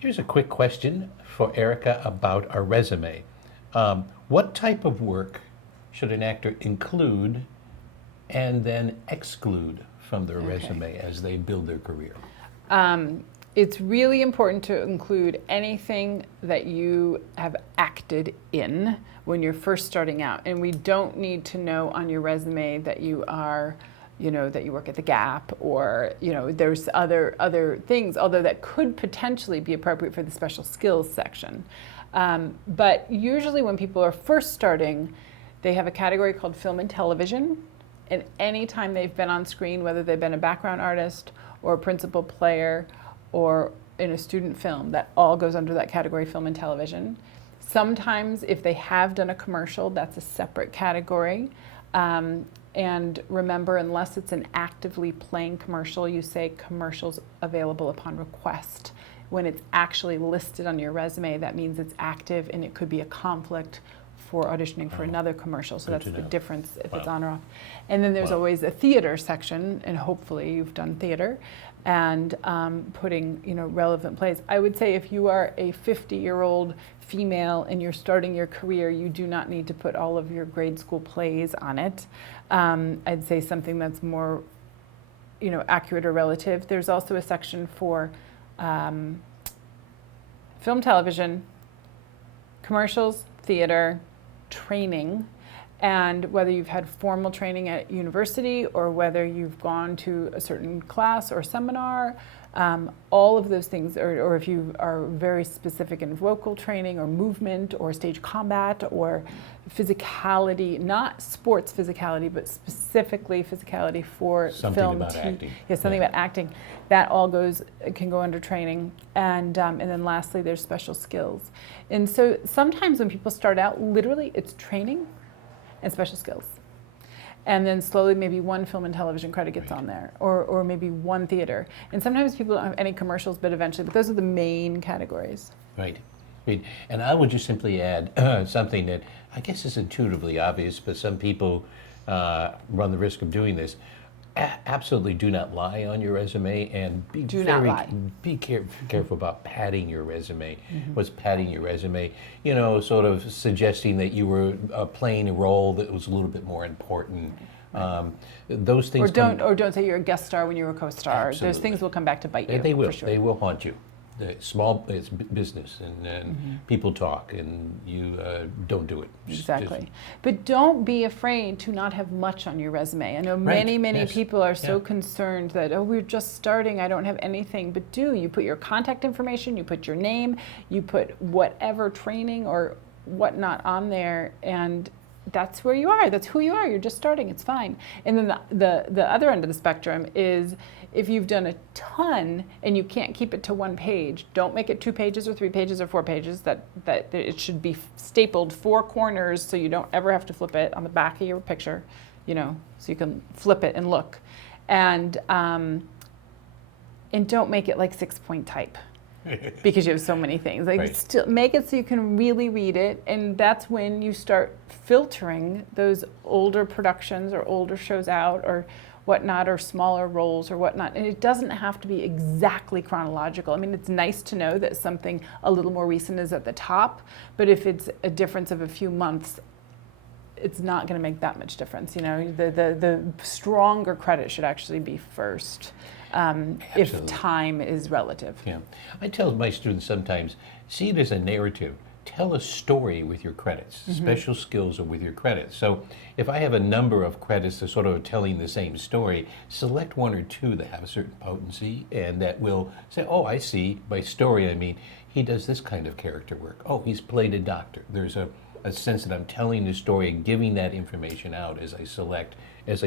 Here's a quick question for Erica about our resume. What type of work should an actor include and then exclude from their resume as they build their career? It's really important to include anything that you have acted in when you're first starting out. And we don't need to know on your resume that you are, that you work at the Gap, or, there's other things, although that could potentially be appropriate for the special skills section. But usually when people are first starting, they have a category called film and television. And anytime they've been on screen, whether they've been a background artist or a principal player or in a student film, that all goes under that category, film and television. Sometimes if they have done a commercial, that's a separate category. And remember, unless it's an actively playing commercial, you say commercials available upon request. When it's actually listed on your resume, that means it's active and it could be a conflict for auditioning for another commercial. So that's the difference if it's on or off. And then there's always a theater section, and hopefully you've done theater, and putting relevant plays. I would say if you are a 50-year-old female and you're starting your career, you do not need to put all of your grade school plays on it. I'd say something that's more accurate or relative. There's also a section for film, television, commercials, theater, training, and whether you've had formal training at university or whether you've gone to a certain class or seminar, all of those things, or if you are very specific in vocal training or movement or stage combat or physicality, not sports physicality, but specifically physicality for Something film. about acting. Yeah, something about acting. That all can go under training. And then lastly, there's special skills. And so sometimes when people start out, literally it's training and special skills. And then slowly maybe one film and television credit gets on there, or maybe one theater. And sometimes people don't have any commercials, but those are the main categories. Right. And I would just simply add something that I guess is intuitively obvious, but some people run the risk of doing this. Absolutely do not lie on your resume, and be careful about padding your resume. Mm-hmm. What's padding your resume? Sort of suggesting that you were playing a role that was a little bit more important. Right. Those things. Or don't say you're a guest star when you're a co-star. Absolutely. Those things will come back to bite you. They will. For sure. They will haunt you. It's business, and people talk, and you don't do it. Exactly. But don't be afraid to not have much on your resume. I know many people are so concerned that, we're just starting, I don't have anything. But you put your contact information, you put your name, you put whatever training or whatnot on there, and that's where you are. That's who you are. You're just starting. It's fine. And then the other end of the spectrum is if you've done a ton and you can't keep it to one page, don't make it 2 pages or 3 pages or 4 pages. That it should be stapled 4 corners so you don't ever have to flip it on the back of your picture, so you can flip it and look. And don't make it like 6-point type. Because you have so many things. Still make it so you can really read it, and that's when you start filtering those older productions or older shows out or whatnot, or smaller roles or whatnot. And it doesn't have to be exactly chronological. I mean, it's nice to know that something a little more recent is at the top, but if it's a difference of a few months, it's not going to make that much difference. The stronger credit should actually be first. If time is relative. Yeah. I tell my students sometimes, see it as a narrative. Tell a story with your credits. Mm-hmm. Special skills are with your credits. So if I have a number of credits that sort of telling the same story, select 1 or 2 that have a certain potency and that will say, I see, by story I mean, he does this kind of character work. He's played a doctor. There's a sense that I'm telling the story and giving that information out as I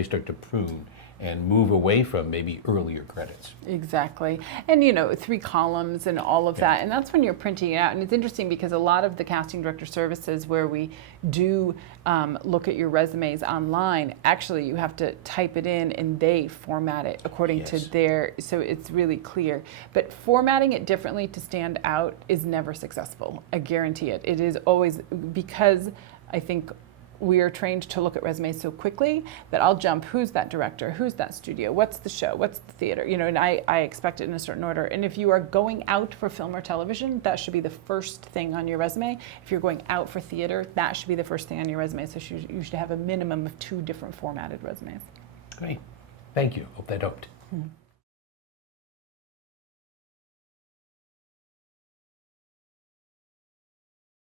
start to prune and move away from maybe earlier credits. Exactly. And 3 columns and all of that. And that's when you're printing it out. And it's interesting because a lot of the casting director services where we do look at your resumes online, actually you have to type it in and they format it according to their, so it's really clear. But formatting it differently to stand out is never successful. I guarantee it. It is always, because I think we are trained to look at resumes so quickly that I'll jump, who's that director, who's that studio, what's the show, what's the theater, you know, and I expect it in a certain order. And if you are going out for film or television, that should be the first thing on your resume. If you're going out for theater, that should be the first thing on your resume. So you should have a minimum of 2 different formatted resumes. Great. Thank you. Hope that helped.